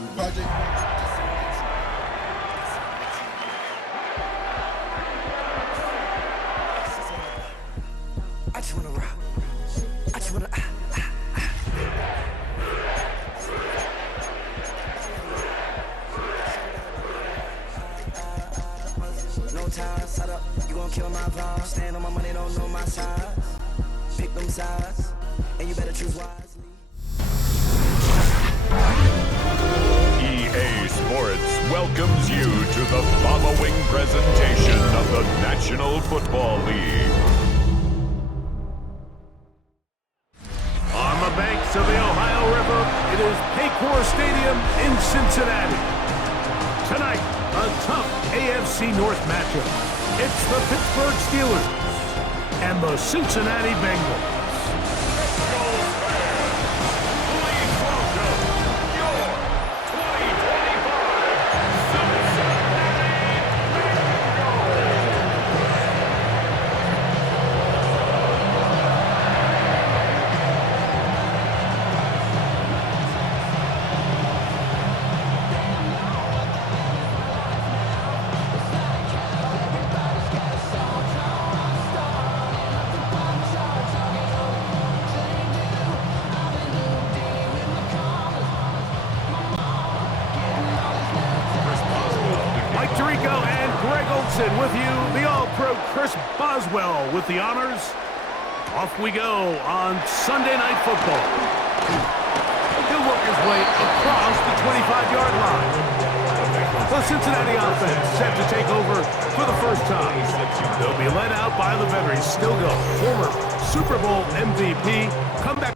what you want. I just wanna rock. I just wanna No time, set up, you gon' kill my vibe. Stand on my money, don't know my size. Pick them sides, and you better choose wisely. EA Sports welcomes you to the following presentation of the National Football League. On the banks of the Ohio River, it is Paycor Stadium in Cincinnati. Tonight, a tough AFC North matchup. It's the Pittsburgh Steelers and the Cincinnati Bengals. With you, the All-Pro Chris Boswell with the honors. Off we go on Sunday Night Football. He'll work his way across the 25-yard line. The Cincinnati offense set to take over for the first time. They'll be led out by the veteran, still go, former Super Bowl MVP, comeback.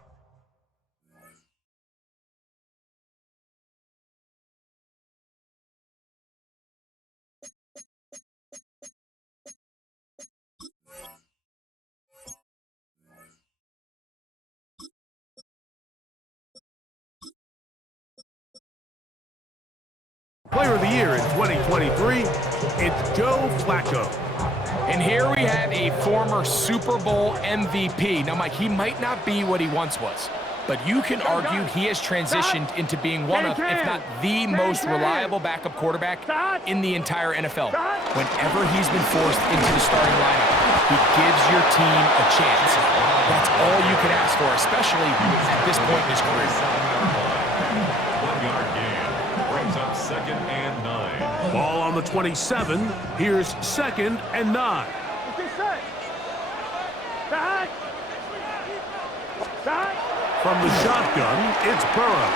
Player of the Year in 2023, it's Joe Flacco. And here we have a former Super Bowl MVP. Now, Mike, he might not be what he once was, but you can argue he has transitioned into being one of, if not the most reliable backup quarterback in the entire NFL. Whenever he's been forced into the starting lineup, he gives your team a chance. That's all you can ask for, especially at this point in his career. Second and 9. Ball on the 27. Here's second and 9. From the shotgun, it's Burrow.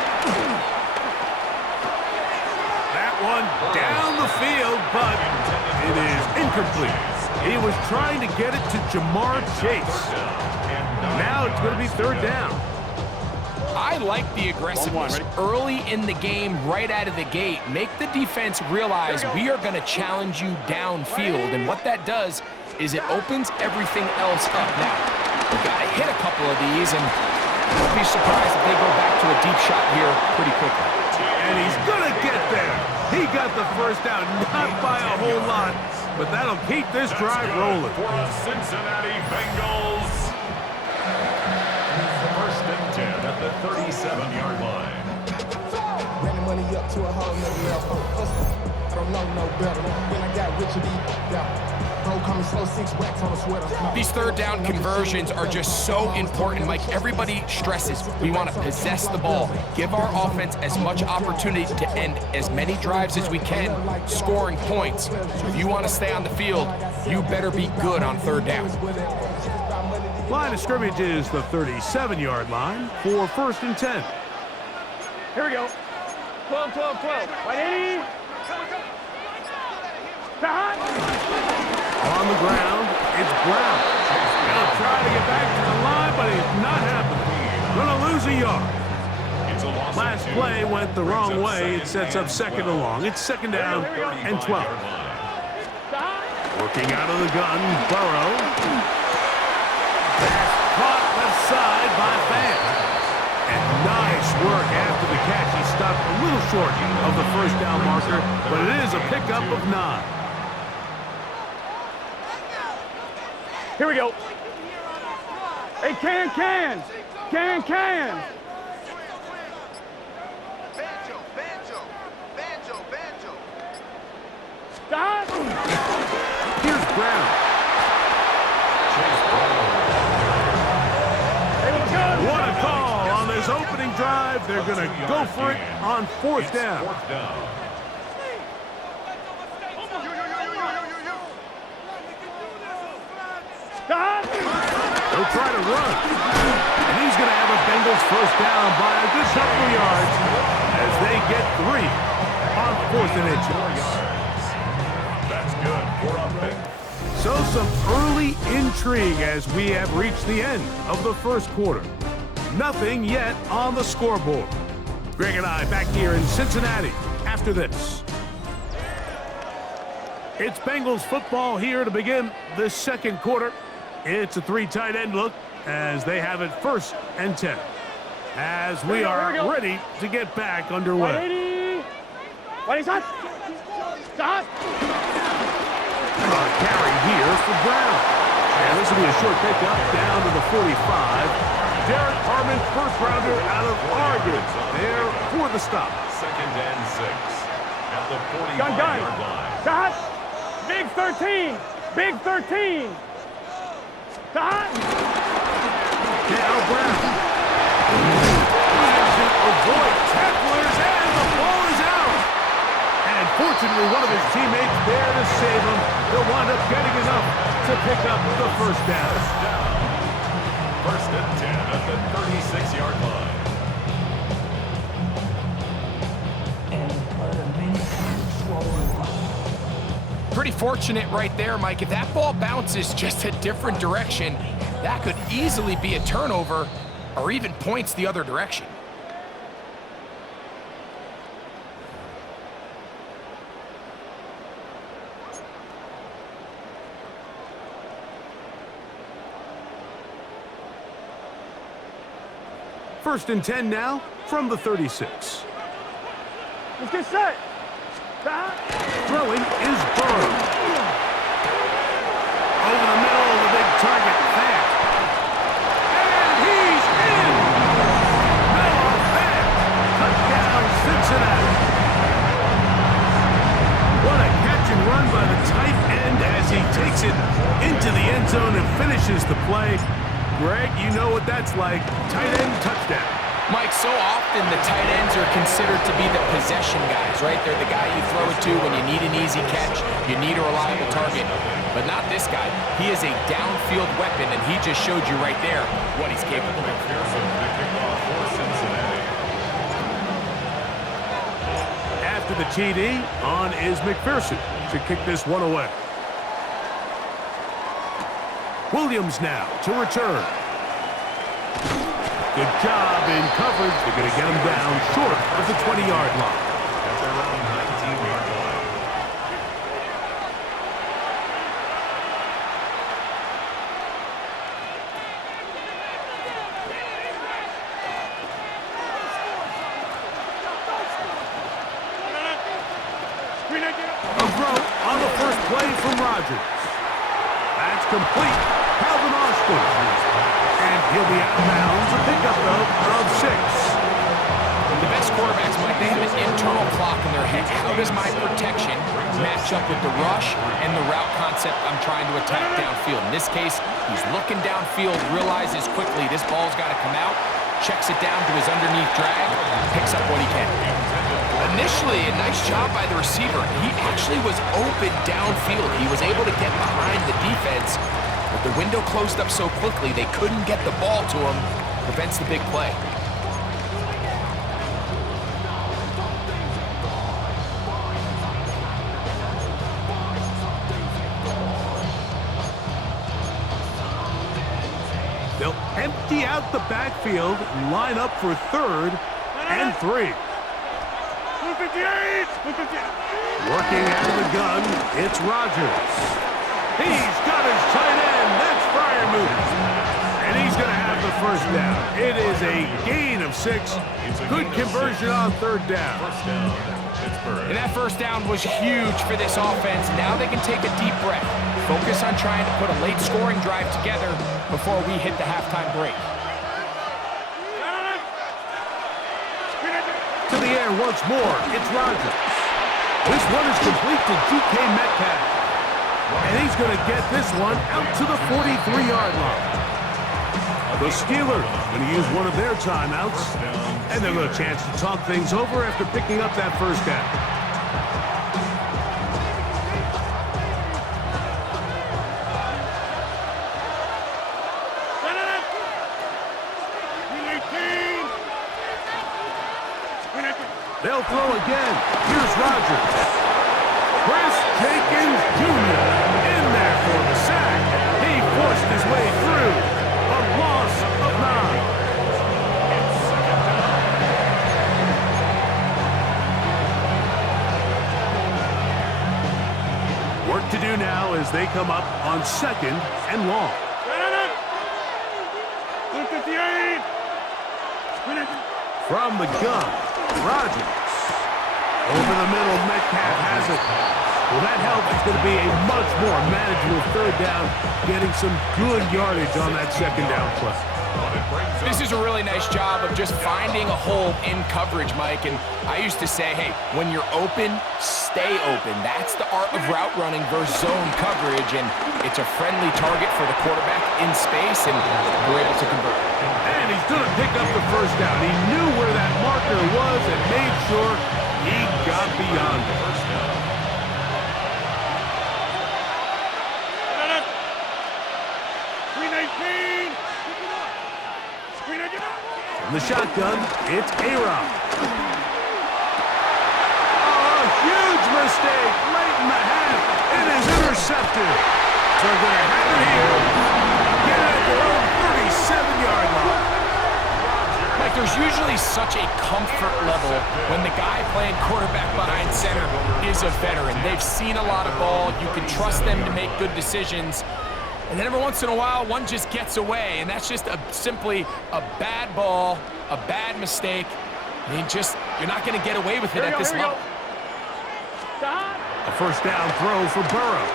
That one down the field, but it is incomplete. He was trying to get it to Jamar Chase. Now it's going to be third down. I like the aggressiveness early in the game, right out of the gate. Make the defense realize we are going to challenge you downfield, and what that does is it opens everything else up. Now, we've got to hit a couple of these, and don't be surprised if they go back to a deep shot here pretty quickly. And he's going to get there. He got the first down, not by a whole lot, but that'll keep this drive rolling. For a Cincinnati Bengals. First and 10 at the 37-yard line. Ran the money up to a whole nother level. I don't know no better. When I got rich, bro, coming slow, 6 racks on a sweater. These third down conversions are just so important, Mike. Everybody stresses we want to possess the ball, give our offense as much opportunity to end as many drives as we can, scoring points. So if you want to stay on the field, you better be good on third down. Line of scrimmage is the 37-yard line for first and 10. Here we go. 12, 12, 12. Right, Eddie. On the ground, it's Brown. Gonna try to get back to the line, but it's not happening. Gonna lose a yard. Last play went the wrong way. It sets up second and long. It's second down and 12. Working out of the gun, Burrow. Pass caught left side by Fan. And nice work after the catch. He stopped a little short of the first down marker, but it is a pickup of 9. Here we go. Hey, can. Stop. Here's Brown. What a call on this opening drive. They're going to go for it on fourth down. Stop. They'll try to run. And he's going to have a Bengals first down by a good couple of yards as they get 3 on 4th and inches. That's good for a Bengals. So some early intrigue as we have reached the end of the first quarter. Nothing yet on the scoreboard. Greg and I back here in Cincinnati after this. It's Bengals football here to begin the second quarter. It's a 3 tight end look as they have it 1st and 10. As we are ready to get back underway. What is that? Stop. A carry here for Brown. And this will be a short pickup down to the 45. Derek Harmon, first rounder out of Oregon, there for the stop. 2nd and 6 at the 45-yard line. Stop. Big 13. Big 13. Stop. Now Brown. Trying to avoid tacklers, and the ball is out. And fortunately, one of his teammates there to save him. He'll wind up getting enough to pick up the first down. 1st and 10 at the 36-yard line. Pretty fortunate right there, Mike. If that ball bounces just a different direction, that could easily be a turnover or even points the other direction. First and 10 now from the 36. Let's get set. Stop. Throwing is Burrow. Over the middle of the big target. Fant. And he's in. Noah Fant. Touchdown Cincinnati. What a catch and run by the tight end as he takes it into the end zone and finishes the play. Greg, you know what that's like. Tight end touchdown. Mike, so often the tight ends are considered to be the possession guys, right? They're the guy you throw it to when you need an easy catch, you need a reliable target. But not this guy. He is a downfield weapon, and he just showed you right there what he's capable of. After the TD, on is McPherson to kick this one away. Williams now to return. Good job in coverage. They're going to get him down short of the 20-yard line. At their own 19-yard line. A throw on the first play from Rodgers. That's complete. Calvin Austin. And he'll be out of bounds. A pickup, though, of 6. The best quarterbacks, Mike, they have an internal clock in their head. How does my protection match up with the rush and the route concept I'm trying to attack downfield? In this case, he's looking downfield, realizes quickly this ball's got to come out, checks it down to his underneath drag, picks up what he can. Initially, a nice job by the receiver. He actually was open downfield. He was able to get behind the defense, but the window closed up so quickly they couldn't get the ball to him. Prevents the big play. They'll empty out the backfield, line up for 3rd and 3. Working out of the gun, it's Rodgers. He's got his tight end. That's Freiermuth. And he's going to have the first down. It is a gain of 6. Good conversion on 3rd down. And that first down was huge for this offense. Now they can take a deep breath. Focus on trying to put a late scoring drive together before we hit the halftime break. To the air once more, it's Rodgers. This one is complete to DK Metcalf. And he's going to get this one out to the 43-yard line. The Steelers going to use one of their timeouts. And they'll get a chance to talk things over after picking up that first down. They'll throw again. Here's Rodgers. Chris Jenkins Jr. in there for the sack. He forced his way through. A loss of 9. Work to do now as they come up on 2nd and long. From the gun, Rodgers. Over the middle, Metcalf has it. Well, that help is going to be a much more manageable third down, getting some good yardage on that second down play. This is a really nice job of just finding a hole in coverage, Mike. And I used to say, hey, when you're open, stay open. That's the art of route running versus zone coverage. And it's a friendly target for the quarterback in space, and we're able to convert. And he's going to pick up the first down. He knew where that marker was and made sure he got beyond it. From the shotgun, it's A-Rod. Oh, a huge mistake late in the half. It is intercepted. So they're going to have it here. Get it at their own 37-yard line. Mike, there's usually such a comfort level when the guy playing quarterback behind center is a veteran. They've seen a lot of ball. You can trust them to make good decisions. And then every once in a while, one just gets away, and that's just simply a bad ball, a bad mistake. I mean, you're not going to get away with it at this level. A first down throw for Burrow.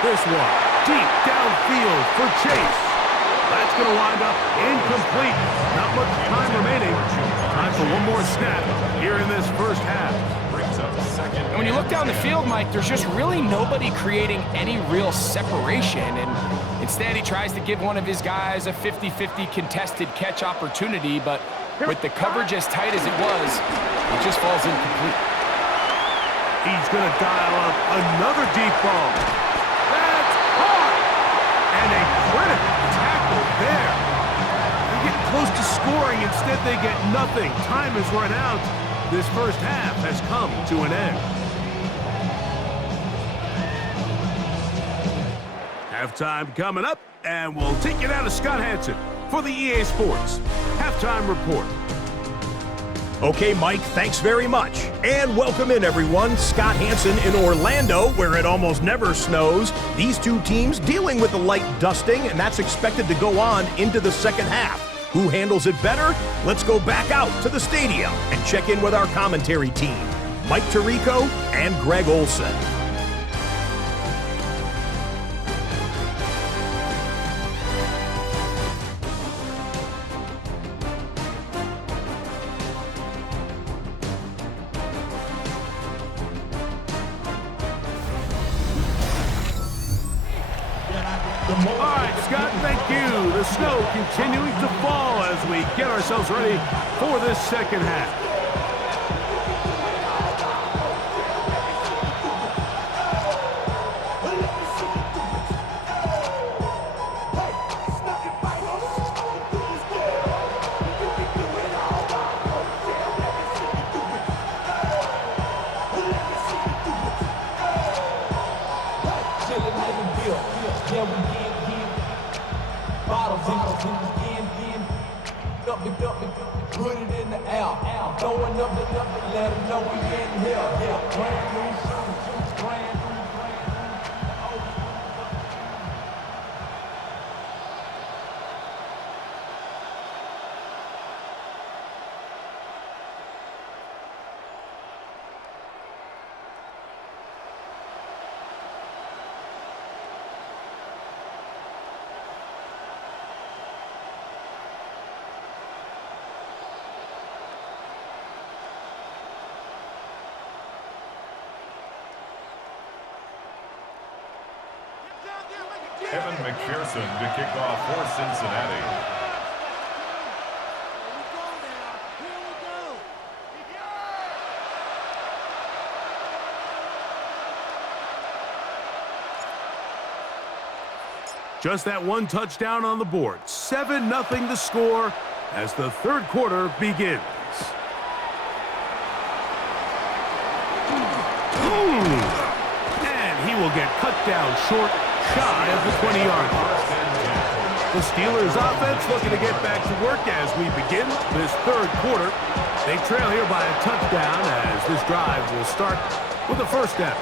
This one, deep downfield for Chase. That's going to wind up incomplete. Not much time remaining. Time for one more snap here in this first half. And when you look down the field, Mike, there's just really nobody creating any real separation. And instead, he tries to give one of his guys a 50-50 contested catch opportunity. But with the coverage as tight as it was, it just falls incomplete. He's going to dial up another deep ball. That's caught! And a critical tackle there. They get close to scoring. Instead, they get nothing. Time has run out. This first half has come to an end. Halftime coming up, and we'll take you down to Scott Hansen for the EA Sports Halftime Report. Okay, Mike, thanks very much. And welcome in, everyone. Scott Hansen in Orlando, where it almost never snows. These two teams dealing with a light dusting, and that's expected to go on into the second half. Who handles it better? Let's go back out to the stadium and check in with our commentary team, Mike Tirico and Greg Olson. All right, Scott, thank you. The snow continuing to fall as we get ourselves ready for this second half. Put it in the air, throwing up the number, let them know we in here. Yeah, brand new shoes, brand new. Evan McPherson to kick off for Cincinnati. Just that one touchdown on the board. 7-0 the score as the third quarter begins. And he will get cut down short, shy of the 20-yard line. The Steelers offense looking to get back to work as we begin this third quarter. They trail here by a touchdown as this drive will start with a first down.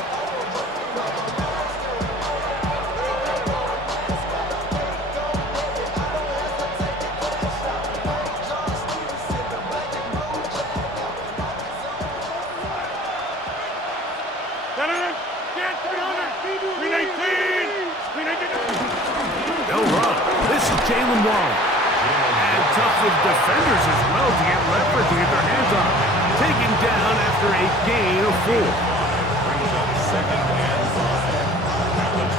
Jalen Warren. And tough with defenders as well to get leverage to get their hands on. Taken down after a gain of 4.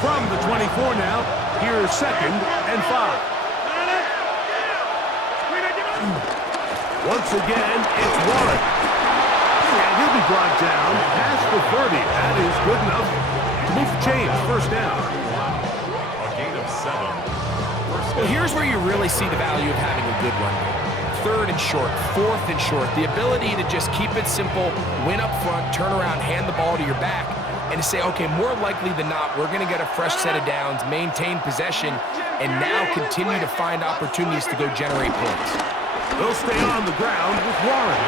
From the 24 now, here's 2nd and 5. Once again, it's Warren. And he'll be brought down past the 30. That is good enough to move the chains. First down. A gain of 7. Well, here's where you really see the value of having a good run game. 3rd and short, 4th and short. The ability to just keep it simple, win up front, turn around, hand the ball to your back, and to say, okay, more likely than not, we're going to get a fresh set of downs, maintain possession, and now continue to find opportunities to go generate points. They'll stay on the ground with Warren.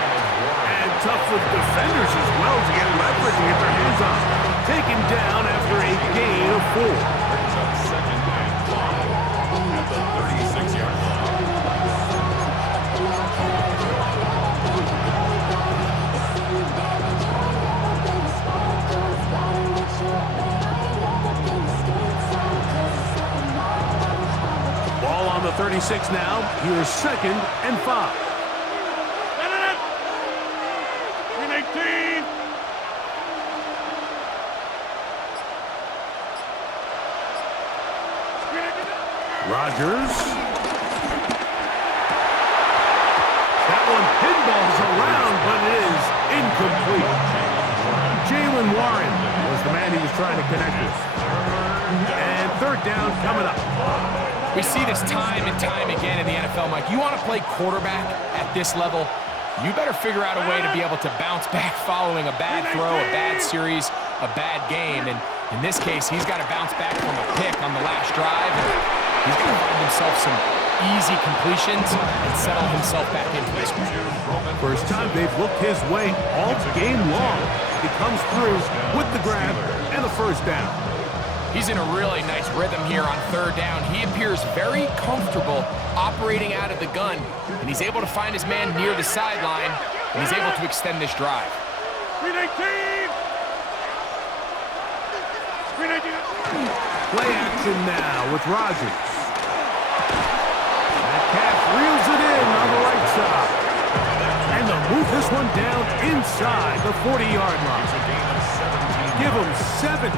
And tough with defenders as well to get leverage and get their hands on. Taken down after a gain of 4. Brings up 2nd and 5 at the 36-yard line. Ball on the 36 now. Here's 2nd and 5. 18. Rodgers. That one pinballs around, but it is incomplete. Jalen Warren was the man he was trying to connect with. And 3rd down coming up. We see this time and time again in the NFL, Mike. You want to play quarterback at this level, you better figure out a way to be able to bounce back following a bad throw, a bad series, a bad game. And in this case, he's got to bounce back from a pick on the last drive. And he's going to find himself some easy completions and settle himself back into this one. First time they've looked his way all game long. He comes through with the grab and the first down. He's in a really nice rhythm here on 3rd down. He appears very comfortable operating out of the gun, and he's able to find his man near the sideline, and he's able to extend this drive. Play action now with Rodgers. Metcalf reels it in on the right side. And they'll move this one down inside the 40-yard line. Give them 17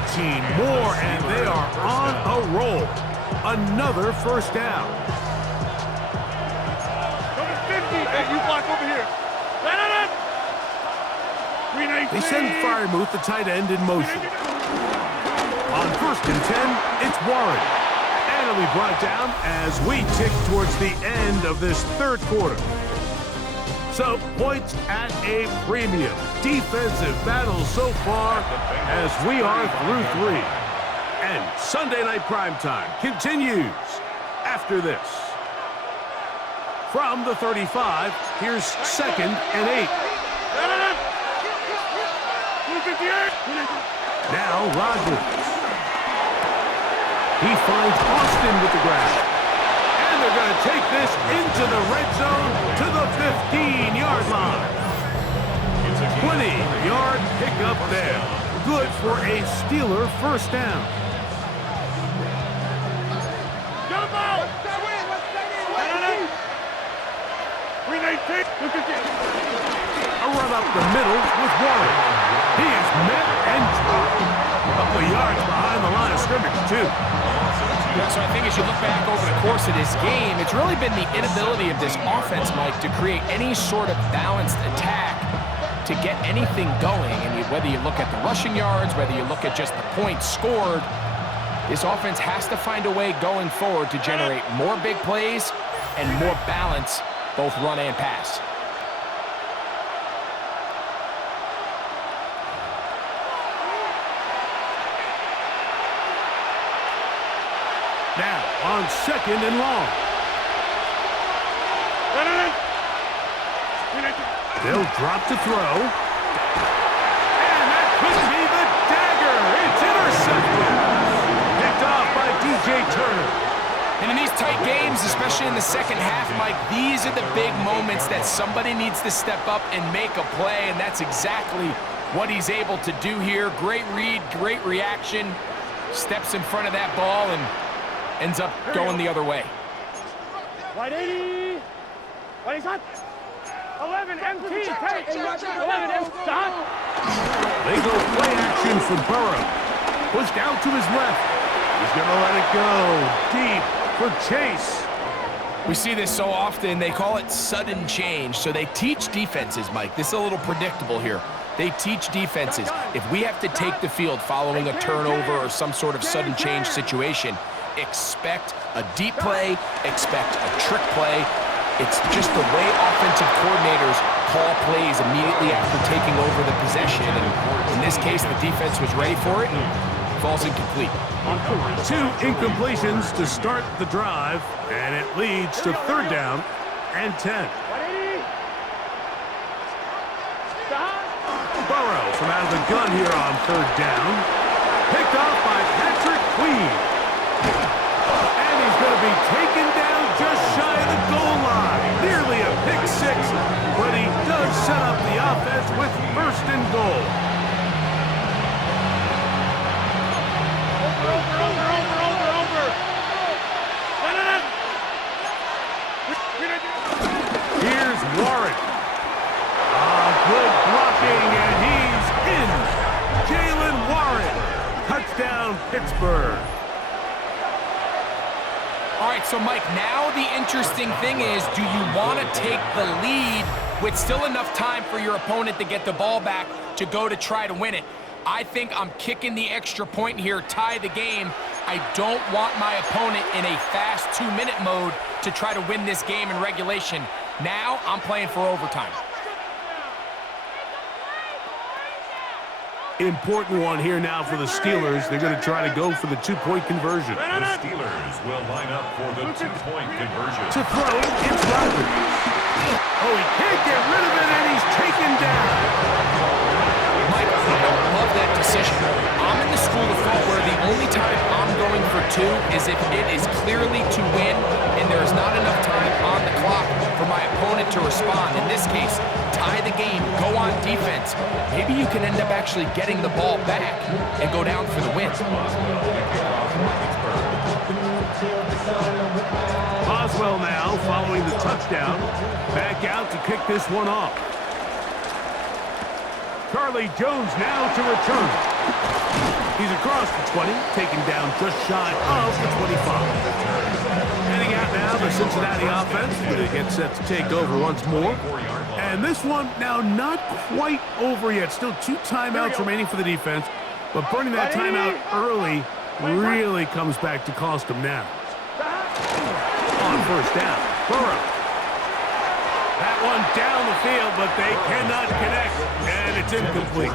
more, and they are on a roll. Another first down. Number 50. Hey, you block over here. They send Freiermuth, the tight end, in motion. On 1st and 10, it's Warren. And it'll be brought down as we tick towards the end of this third quarter. So, points at a premium. Defensive battle so far as we are through 3. And Sunday Night Primetime continues after this. From the 35, here's 2nd and 8. Now Rodgers. He finds Austin with the grab. And they're going to take this into the red zone to the 15-yard line. 20-yard pickup there. Good for a Steeler first down. A run up the middle with Warren. He is met and dropped. A couple of yards behind the line of scrimmage, too. Yeah, so I think as you look back over the course of this game, it's really been the inability of this offense, Mike, to create any sort of balanced attack to get anything going. And whether you look at the rushing yards, whether you look at just the points scored, this offense has to find a way going forward to generate more big plays and more balance, both run and pass. Now, on 2nd and long. They'll drop to throw. And that could be the dagger. It's intercepted. Picked off by DJ Turner. And in these tight games, especially in the second half, Mike, these are the big moments that somebody needs to step up and make a play, and that's exactly what he's able to do here. Great read, great reaction. Steps in front of that ball and ends up going the other way. Wide 80. Wide shot. 11 MT. 11 MT. Stop. They go play action for Burrow. Pushed out to his left. He's going to let it go deep for Chase. We see this so often. They call it sudden change. So they teach defenses, Mike. This is a little predictable here. They teach defenses. If we have to take the field following a turnover or some sort of sudden change situation, expect a deep play, expect a trick play. It's just the way offensive coordinators call plays immediately after taking over the possession. And in this case, the defense was ready for it and falls incomplete. 2 incompletions to start the drive, and it leads to 3rd down and 10. Burrow from out of the gun here on 3rd down. Picked off by Patrick Queen. And he's going to be taken down just shy of the goal line. Nearly a pick 6, but he does set up the offense with 1st and goal. Over. Here's Warren. Good blocking, and he's in. Jalen Warren. Touchdown, Pittsburgh. All right, so Mike, now the interesting thing is, do you want to take the lead with still enough time for your opponent to get the ball back to go to try to win it? I think I'm kicking the extra point here, tie the game. I don't want my opponent in a fast 2-minute mode to try to win this game in regulation. Now I'm playing for overtime. Important one here now for the Steelers. They're going to try to go for the 2-point conversion. The Steelers will line up for the 2-point conversion. To throw, it's Rodgers. Oh, he can't get rid of it, and he's taken down. Mike, I don't love that decision. I'm in the school of thought where the only time I'm going for 2 is if it is clearly to win and there is not enough time on the clock for my opponent to respond. In this case, tie the game, go on defense. Maybe you can end up actually getting the ball back and go down for the win. Boswell now following the touchdown. Back out to kick this one off. Charlie Jones now to return. He's across the 20, taken down just shy of the 25. Heading out now, the Cincinnati offense, but it gets set to take over once more. And this one now not quite over yet. Still 2 timeouts remaining for the defense, but burning that timeout early really comes back to cost them now. On 1st down, Burrow. That one down the field, but they cannot connect, and it's incomplete.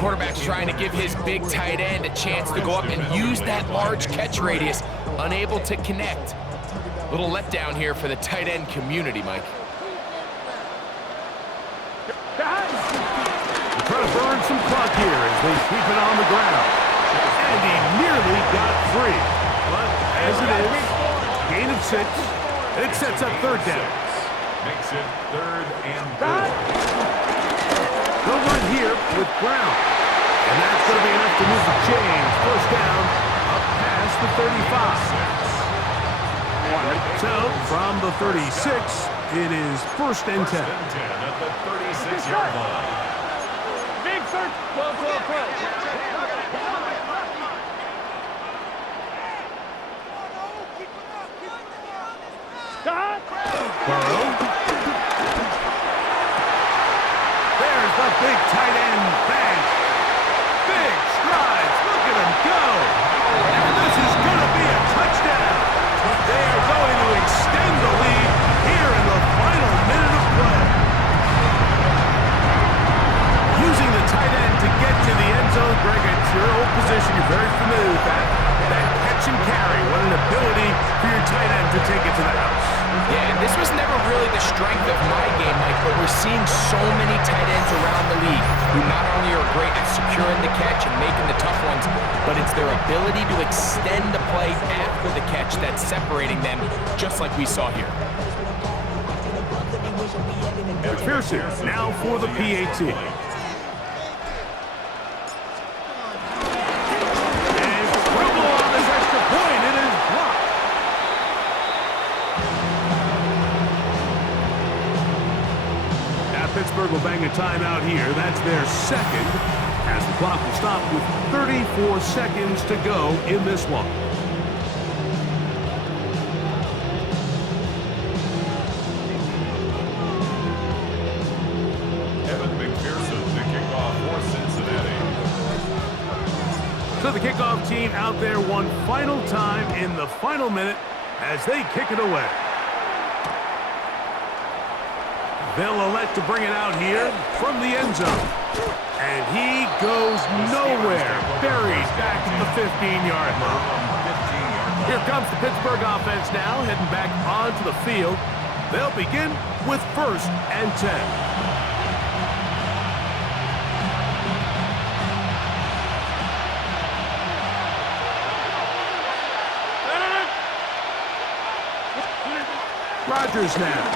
Quarterback's trying to give his big tight end a chance to go up and use that large catch radius, unable to connect. Little letdown here for the tight end community, Mike. They're trying to burn some clock here as they keep it on the ground. And he nearly got free. But as it is, gain of 6, and it sets up 3rd down. Makes it 3rd and goal. They'll run here with Brown. And that's going to be enough to move the chains. 1st down, up past the 35. So, from the 36, it is 1st and 10. 1st and 10 at the 36-yard line. Big search. 12. Burrow. There's the big tight end bench. Big strides. Look at him go. And this is going to be a touchdown. They are going to extend the lead here in the final minute of play. Using the tight end to get to the end zone, Greg, it's your old position. You're very familiar with that. That catch and carry. What an ability for your tight end to take it to the house. Yeah, and this was never really the strength of my game, Mike, but we're seeing so many tight ends around the league who not only are great at securing the catch and making the tough ones, but it's their ability to extend the play after the catch that's separating them, just like we saw here. McPherson now for the PAT. And trouble on this extra point. It is blocked. Now Pittsburgh will bang a timeout here. That's their second, as the clock will stop with 34 seconds to go in this one. So the kickoff team out there one final time in the final minute as they kick it away. They'll elect to bring it out here from the end zone. And he goes nowhere, buried back at the 15-yard line. Here comes the Pittsburgh offense now, heading back onto the field. They'll begin with 1st and 10. Rodgers now.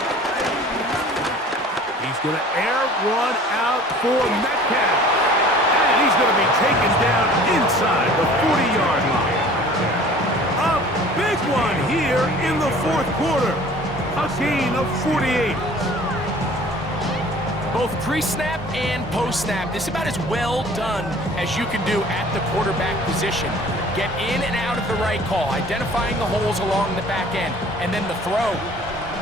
He's going to air one out for Metcalf. And he's going to be taken down inside the 40-yard line. A big one here in the 4th quarter. A gain of 48. Both pre-snap and post-snap, this is about as well done as you can do at the quarterback position. Get in and out of the right call, identifying the holes along the back end, and then the throw.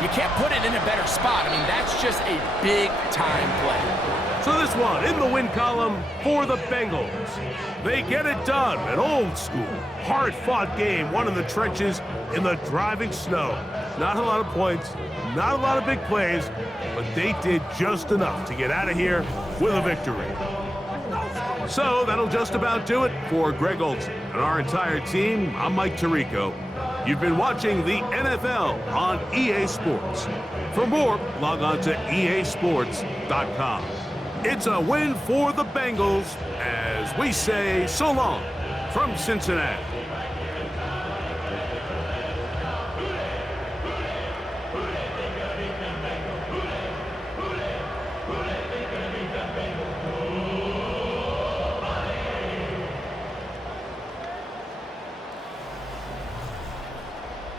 You can't put it in a better spot. I mean, that's just a big-time play. So this one in the win column for the Bengals. They get it done. An old-school, hard-fought game, one in the trenches in the driving snow. Not a lot of points, not a lot of big plays, but they did just enough to get out of here with a victory. So that'll just about do it for Greg Olson and our entire team. I'm Mike Tirico. You've been watching the NFL on EA Sports. For more, log on to easports.com. It's a win for the Bengals as we say so long from Cincinnati.